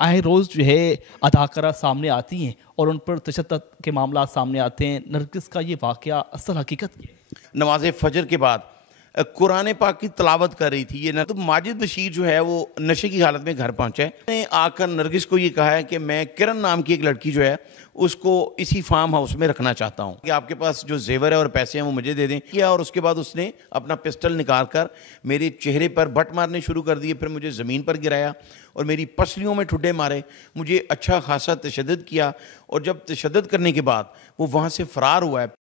آئے روز جو ہے اداکارہ سامنے آتی ہیں اور ان پر تشدد کے معاملات سامنے آتے ہیں. نرگس کا یہ واقعہ اصل حقیقت کیا ہے؟ نماز فجر کے بعد قرآن پاک کی تلاوت کر رہی تھی. یہ تو ماجد بشیر جو ہے وہ نشے کی حالت میں گھر پہنچا ہے. نے آ کر نرگس کو یہ کہا ہے کہ میں کرن نام کی ایک لڑکی جو ہے اس کو اسی فارم ہاؤس میں رکھنا چاہتا ہوں کہ آپ کے پاس جو زیور ہے اور پیسے ہیں وہ مجھے دے دیں کیا. اور اس کے بعد اس نے اپنا پسٹل نکال کر میرے چہرے پر بٹ مارنے شروع کر دیے. پھر مجھے زمین پر گرایا اور میری پسلیوں میں ٹھڈے مارے. مجھے اچھا خاصا تشدد کیا اور جب تشدد کرنے کے بعد وہ وہاں سے فرار ہوا ہے.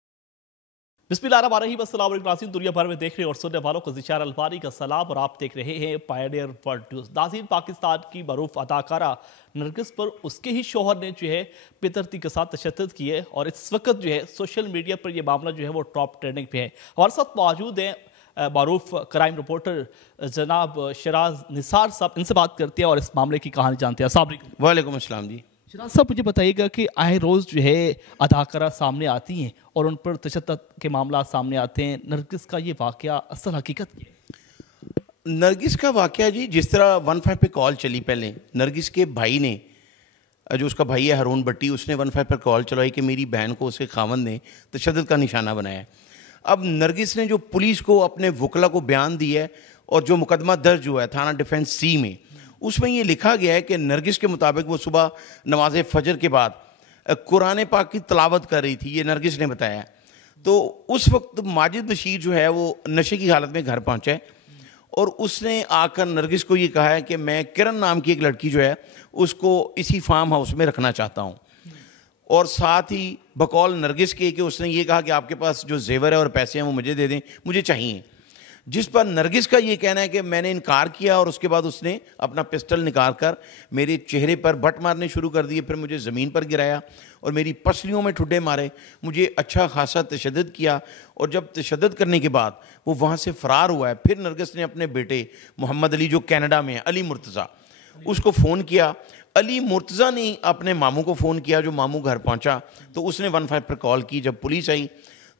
بسم اللہ الرحمن الرحیم. السلام علیکم ناظرین، دنیا بھر میں دیکھ رہے اور سننے والوں کو ذیشان الباری کا سلام اور آپ دیکھ رہے ہیں پائنیئر ورلڈ نیوز. ناظرین، پاکستان کی معروف اداکارہ نرگس پر اس کے ہی شوہر نے جو ہے بے کے ساتھ تشدد کی ہے اور اس وقت جو ہے سوشل میڈیا پر یہ معاملہ جو ہے وہ ٹاپ ٹرینڈنگ پہ ہے. ہمارے ساتھ موجود ہیں معروف کرائم رپورٹر جناب شراز نثار صاحب. ان سے بات کرتے ہیں اور اس معاملے کی کہانی جانتے ہیں. السلام علیکم. وعلیکم السلام. جی شراز صاحب، مجھے بتائیے گا کہ آئے روز جو ہے اداکارہ سامنے آتی ہیں اور ان پر تشدد کے معاملات سامنے آتے ہیں. نرگس کا یہ واقعہ اصل حقیقت کیا ہے؟ نرگس کا واقعہ جی جس طرح 15 پہ کال چلی پہلے نرگس کے بھائی نے، جو اس کا بھائی ہے ہارون بٹی، اس نے 15 پر کال چلائی کہ میری بہن کو اسے خاوند نے تشدد کا نشانہ بنایا ہے. اب نرگس نے جو پولیس کو اپنے وکلا کو بیان دی ہے اور جو مقدمہ درج ہوا ہے تھانہ ڈیفنس سی میں، اس میں یہ لکھا گیا ہے کہ نرگس کے مطابق وہ صبح نماز فجر کے بعد قرآن پاک کی تلاوت کر رہی تھی. یہ نرگس نے بتایا. تو اس وقت ماجد بشیر جو ہے وہ نشے کی حالت میں گھر پہنچا ہے اور اس نے آ کر نرگس کو یہ کہا ہے کہ میں کرن نام کی ایک لڑکی جو ہے اس کو اسی فارم ہاؤس میں رکھنا چاہتا ہوں. اور ساتھ ہی بقول نرگس کے کہ اس نے یہ کہا کہ آپ کے پاس جو زیور ہے اور پیسے ہیں وہ مجھے دے دیں، مجھے چاہیے. جس پر نرگس کا یہ کہنا ہے کہ میں نے انکار کیا اور اس کے بعد اس نے اپنا پسٹل نکال کر میرے چہرے پر بٹ مارنے شروع کر دیے. پھر مجھے زمین پر گرایا اور میری پسلیوں میں ٹھڈے مارے. مجھے اچھا خاصا تشدد کیا اور جب تشدد کرنے کے بعد وہ وہاں سے فرار ہوا ہے. پھر نرگس نے اپنے بیٹے محمد علی جو کینیڈا میں ہے، علی مرتضیٰ، اس کو فون کیا. علی مرتضیٰ نے اپنے ماموں کو فون کیا. جو ماموں گھر پہنچا تو اس نے 15 پر کال کی. جب پولیس آئی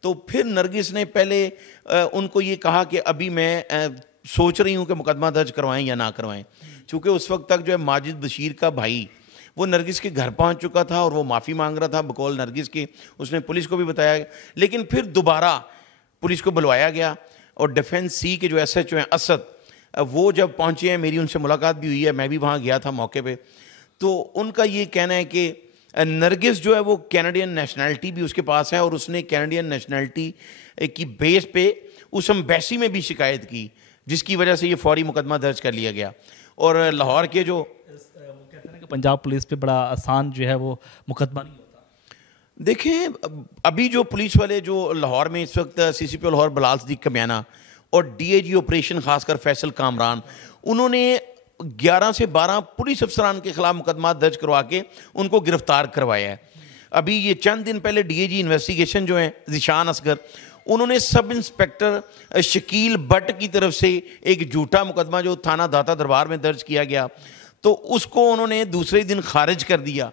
تو پھر نرگس نے پہلے ان کو یہ کہا کہ ابھی میں سوچ رہی ہوں کہ مقدمہ درج کروائیں یا نہ کروائیں، چونکہ اس وقت تک جو ہے ماجد بشیر کا بھائی وہ نرگس کے گھر پہنچ چکا تھا اور وہ معافی مانگ رہا تھا بقول نرگس کے. اس نے پولیس کو بھی بتایا. لیکن پھر دوبارہ پولیس کو بلوایا گیا اور ڈیفنس سی کے جو ایس ایچ او ہیں اسد، وہ جب پہنچے ہیں، میری ان سے ملاقات بھی ہوئی ہے، میں بھی وہاں گیا تھا موقع پہ. تو ان کا یہ کہنا ہے کہ نرگس جو ہے وہ کینیڈین نیشنلٹی بھی اس کے پاس ہے اور اس نے کینیڈین نیشنلٹی کی بیس پہ اس امبیسی میں بھی شکایت کی، جس کی وجہ سے یہ فوری مقدمہ درج کر لیا گیا. اور لاہور کے جو کہتے ہیں کہ پنجاب پولیس پہ بڑا آسان جو ہے وہ مقدمہ نہیں ہوتا. دیکھیں، ابھی جو پولیس والے جو لاہور میں اس وقت سی سی پی لاہور بلال صدیق کمیانہ اور ڈی اے جی آپریشن خاص کر فیصل کامران، انہوں نے 11 سے 12 پولیس افسران کے خلاف مقدمات درج کروا کے ان کو گرفتار کروایا ہے. ابھی یہ چند دن پہلے ڈی اے جی انویسٹیگیشن جو ہیں ذیشان اصغر، انہوں نے سب انسپیکٹر شکیل بٹ کی طرف سے ایک جھوٹا مقدمہ جو تھانہ داتا دربار میں درج کیا گیا، تو اس کو انہوں نے دوسرے دن خارج کر دیا،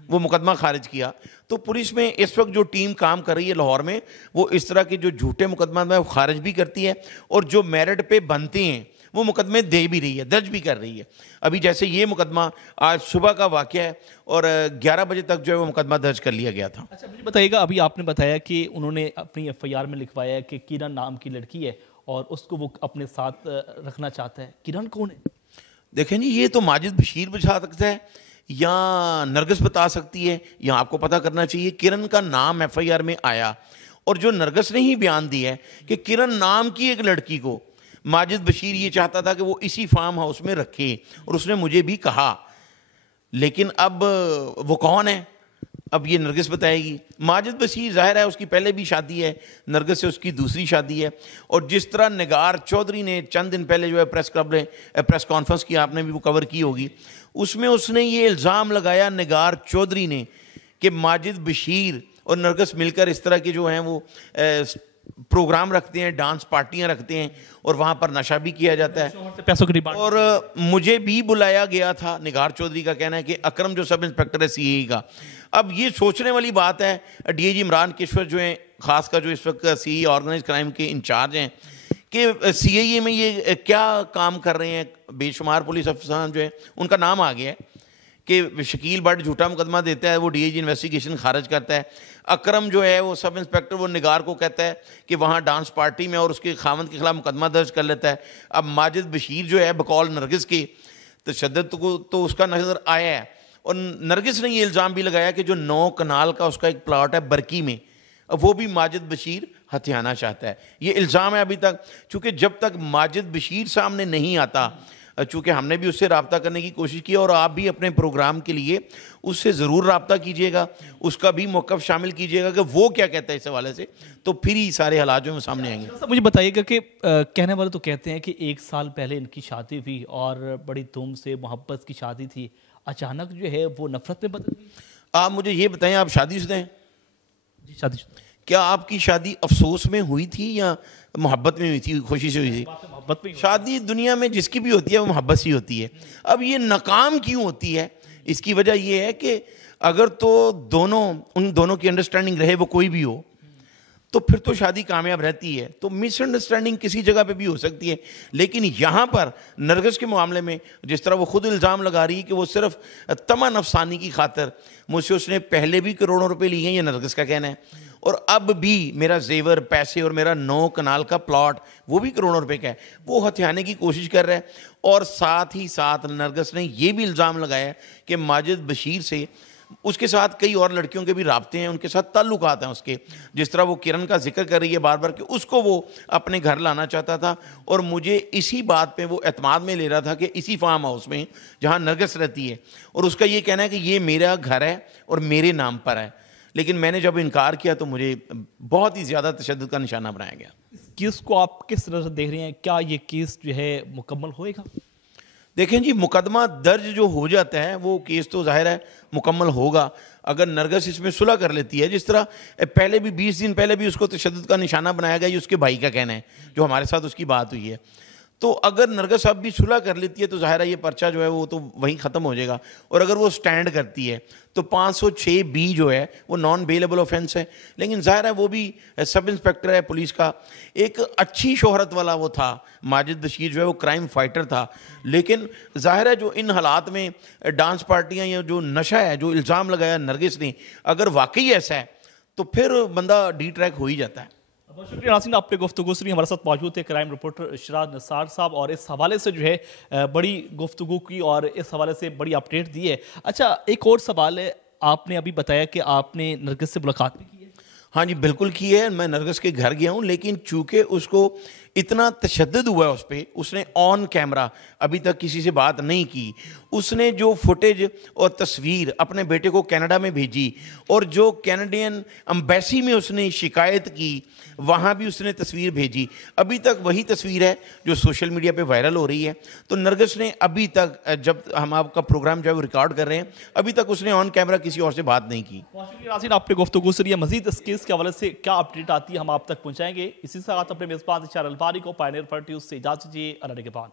وہ مقدمہ خارج کیا. تو پولیس میں اس وقت جو ٹیم کام کر رہی ہے لاہور میں، وہ اس طرح کے جو جھوٹے مقدمات میں خارج بھی کرتی ہے اور جو میرٹ پہ بنتے ہیں وہ مقدمے دے بھی رہی ہے، درج بھی کر رہی ہے. ابھی جیسے یہ مقدمہ آج صبح کا واقعہ ہے اور 11 بجے تک جو ہے وہ مقدمہ درج کر لیا گیا تھا. اچھا، مجھے بتائیے گا، ابھی آپ نے بتایا کہ انہوں نے اپنی ایف آئی آر میں لکھوایا ہے کہ کرن نام کی لڑکی ہے اور اس کو وہ اپنے ساتھ رکھنا چاہتا ہے. کرن کون ہے؟ دیکھیں جی، یہ تو ماجد بشیر بتا سکتا ہے یا نرگس بتا سکتی ہے، یا آپ کو پتہ کرنا چاہیے. کرن کا نام ایف آئی آر میں آیا اور جو نرگس نے ہی بیان دیا ہے کہ کرن نام کی ایک لڑکی کو ماجد بشیر یہ چاہتا تھا کہ وہ اسی فارم ہاؤس میں رکھے اور اس نے مجھے بھی کہا. لیکن اب وہ کون ہے، اب یہ نرگس بتائے گی. ماجد بشیر ظاہر ہے اس کی پہلے بھی شادی ہے، نرگس سے اس کی دوسری شادی ہے. اور جس طرح نگار چودھری نے چند دن پہلے جو ہے پریس کلب نے پریس کانفرنس کی، آپ نے بھی وہ کور کی ہوگی، اس میں اس نے یہ الزام لگایا نگار چودھری نے کہ ماجد بشیر اور نرگس مل کر اس طرح کے جو ہیں وہ پروگرام رکھتے ہیں، ڈانس پارٹیاں رکھتے ہیں اور وہاں پر نشہ بھی کیا جاتا ہے. اور مجھے بھی بلایا گیا تھا. نگار چودھری کا کہنا ہے کہ اکرم جو سب انسپیکٹر ہے سی اے ای کا، اب یہ سوچنے والی بات ہے، ڈی اے جی عمران کشور جو ہیں خاص کر جو اس وقت سی اے آرگنائز کرائم کے انچارج ہیں، کہ سی اے ای میں یہ کیا کام کر رہے ہیں. بے شمار پولیس افسران جو ہیں ان کا نام آ گیا ہے کہ شکیل بٹ جھوٹا مقدمہ دیتا ہے, وہ ڈی آئی جی انویسٹیگیشن خارج کرتا ہے. اکرم جو ہے وہ سب انسپیکٹر وہ نگار کو کہتا ہے کہ وہاں ڈانس پارٹی میں اور اس کے خاوند کے خلاف مقدمہ درج کر لیتا ہے. اب ماجد بشیر جو ہے بقول نرگس کے تشدد کو تو اس کا نظر آیا ہے, اور نرگس نے یہ الزام بھی لگایا کہ جو 9 کنال کا اس کا ایک پلاٹ ہے برکی میں, وہ بھی ماجد بشیر ہتھیانا چاہتا ہے. یہ الزام ہے ابھی تک, چونکہ جب تک ماجد بشیر سامنے نہیں آتا, چونکہ ہم نے بھی اس سے رابطہ کرنے کی کوشش کی اور آپ بھی اپنے پروگرام کے لیے اس سے ضرور رابطہ کیجئے گا, اس کا بھی موقف شامل کیجئے گا کہ وہ کیا کہتا ہے اس حوالے سے, تو پھر ہی سارے حالات جو سامنے آئیں گے. مجھے بتائیے گا کہ کہنے والے تو کہتے ہیں کہ 1 سال پہلے ان کی شادی ہوئی اور بڑی دھوم سے محبت کی شادی تھی, اچانک جو ہے وہ نفرت میں بدل گئی. آپ مجھے یہ بتائیں, آپ شادی شدہ ہیں؟ جی شادی شدہ. کیا آپ کی شادی افسوس میں ہوئی تھی یا محبت میں ہوئی تھی, خوشی سے ہوئی تھی؟ محبت میں. شادی دنیا میں جس کی بھی ہوتی ہے وہ محبت سے ہوتی ہے. اب یہ ناکام کیوں ہوتی ہے, اس کی وجہ یہ ہے کہ اگر تو ان دونوں کی انڈرسٹینڈنگ رہے, وہ کوئی بھی ہو, تو پھر تو شادی کامیاب رہتی ہے. تو مس انڈرسٹینڈنگ کسی جگہ پہ بھی ہو سکتی ہے, لیکن یہاں پر نرگس کے معاملے میں جس طرح وہ خود الزام لگا رہی ہے کہ وہ صرف طمع نفسانی کی خاطر مجھ سے اس نے پہلے بھی کروڑوں روپے لیے ہیں, یہ نرگس کا کہنا ہے, اور اب بھی میرا زیور, پیسے اور میرا 9 کنال کا پلاٹ وہ بھی کروڑوں روپے کا ہے, وہ ہتھیانے کی کوشش کر رہا ہے. اور ساتھ ہی ساتھ نرگس نے یہ بھی الزام لگایا ہے کہ ماجد بشیر سے اس کے ساتھ کئی اور لڑکیوں کے بھی رابطے ہیں, ان کے ساتھ تعلقات ہیں اس کے, جس طرح وہ کرن کا ذکر کر رہی ہے بار بار کہ اس کو وہ اپنے گھر لانا چاہتا تھا, اور مجھے اسی بات پہ وہ اعتماد میں لے رہا تھا کہ اسی فارم ہاؤس میں جہاں نرگس رہتی ہے, اور اس کا یہ کہنا ہے کہ یہ میرا گھر ہے اور میرے نام پر ہے. لیکن میں نے جب انکار کیا تو مجھے بہت ہی زیادہ تشدد کا نشانہ بنایا گیا. اس کیس کو آپ کس طرح سے دیکھ رہے ہیں, کیا یہ کیس جو ہے مکمل ہوئے گا؟ دیکھیں جی, مقدمہ درج جو ہو جاتا ہے وہ کیس تو ظاہر ہے مکمل ہوگا اگر نرگس اس میں صلح کر لیتی ہے, جس طرح پہلے بھی 20 دن پہلے بھی اس کو تشدد کا نشانہ بنایا گیا, یہ اس کے بھائی کا کہنا ہے جو ہمارے ساتھ اس کی بات ہوئی ہے. تو اگر نرگس اب بھی صلح کر لیتی ہے تو ظاہر ہے یہ پرچہ جو ہے وہ تو وہیں ختم ہو جائے گا, اور اگر وہ سٹینڈ کرتی ہے تو 506 بی جو ہے وہ نان بیلیبل آفینس ہے. لیکن ظاہر ہے وہ بھی سب انسپیکٹر ہے پولیس کا, ایک اچھی شہرت والا وہ تھا, ماجد بشیر جو ہے وہ کرائم فائٹر تھا, لیکن ظاہر ہے جو ان حالات میں ڈانس پارٹیاں یا جو نشہ ہے جو الزام لگایا نرگس نے, اگر واقعی ایسا ہے تو پھر بندہ ڈی ٹریک ہو ہی جاتا ہے. بہت شکریہ ناظرین, آپ نے گفتگو سنی. ہمارے ساتھ موجود تھے کرائم رپورٹر اشراق نثار صاحب, اور اس حوالے سے جو ہے بڑی گفتگو کی اور اس حوالے سے بڑی اپڈیٹ دی ہے. اچھا, ایک اور سوال ہے, آپ نے ابھی بتایا کہ آپ نے نرگس سے ملاقات بھی کی ہے. ہاں جی بالکل کی ہے, میں نرگس کے گھر گیا ہوں, لیکن چونکہ اس کو اتنا تشدد ہوا ہے اس پہ, اس نے آن کیمرہ ابھی تک کسی سے بات نہیں کی. اس نے جو فوٹیج اور تصویر اپنے بیٹے کو کینیڈا میں بھیجی, اور جو کینیڈین امبیسی میں اس نے شکایت کی وہاں بھی اس نے تصویر بھیجی, ابھی تک وہی تصویر ہے جو سوشل میڈیا پہ وائرل ہو رہی ہے. تو نرگس نے ابھی تک, جب ہم آپ کا پروگرام جو ہے وہ ریکارڈ کر رہے ہیں, ابھی تک اس نے آن کیمرہ کسی اور سے بات نہیں کی. بہت شکریہ ناظرین, آپ نے گفتگو سنی. مزید اس کیس کے حوالے سے کیا اپڈیٹ آتی ہے ہم آپ تک پہنچائیں گے. اسی ساتھ اپنے میزبان چینل الفاری کو پائنیئر فرنٹ نیوز سے اجازت دیجیے. اللہ نگہبان.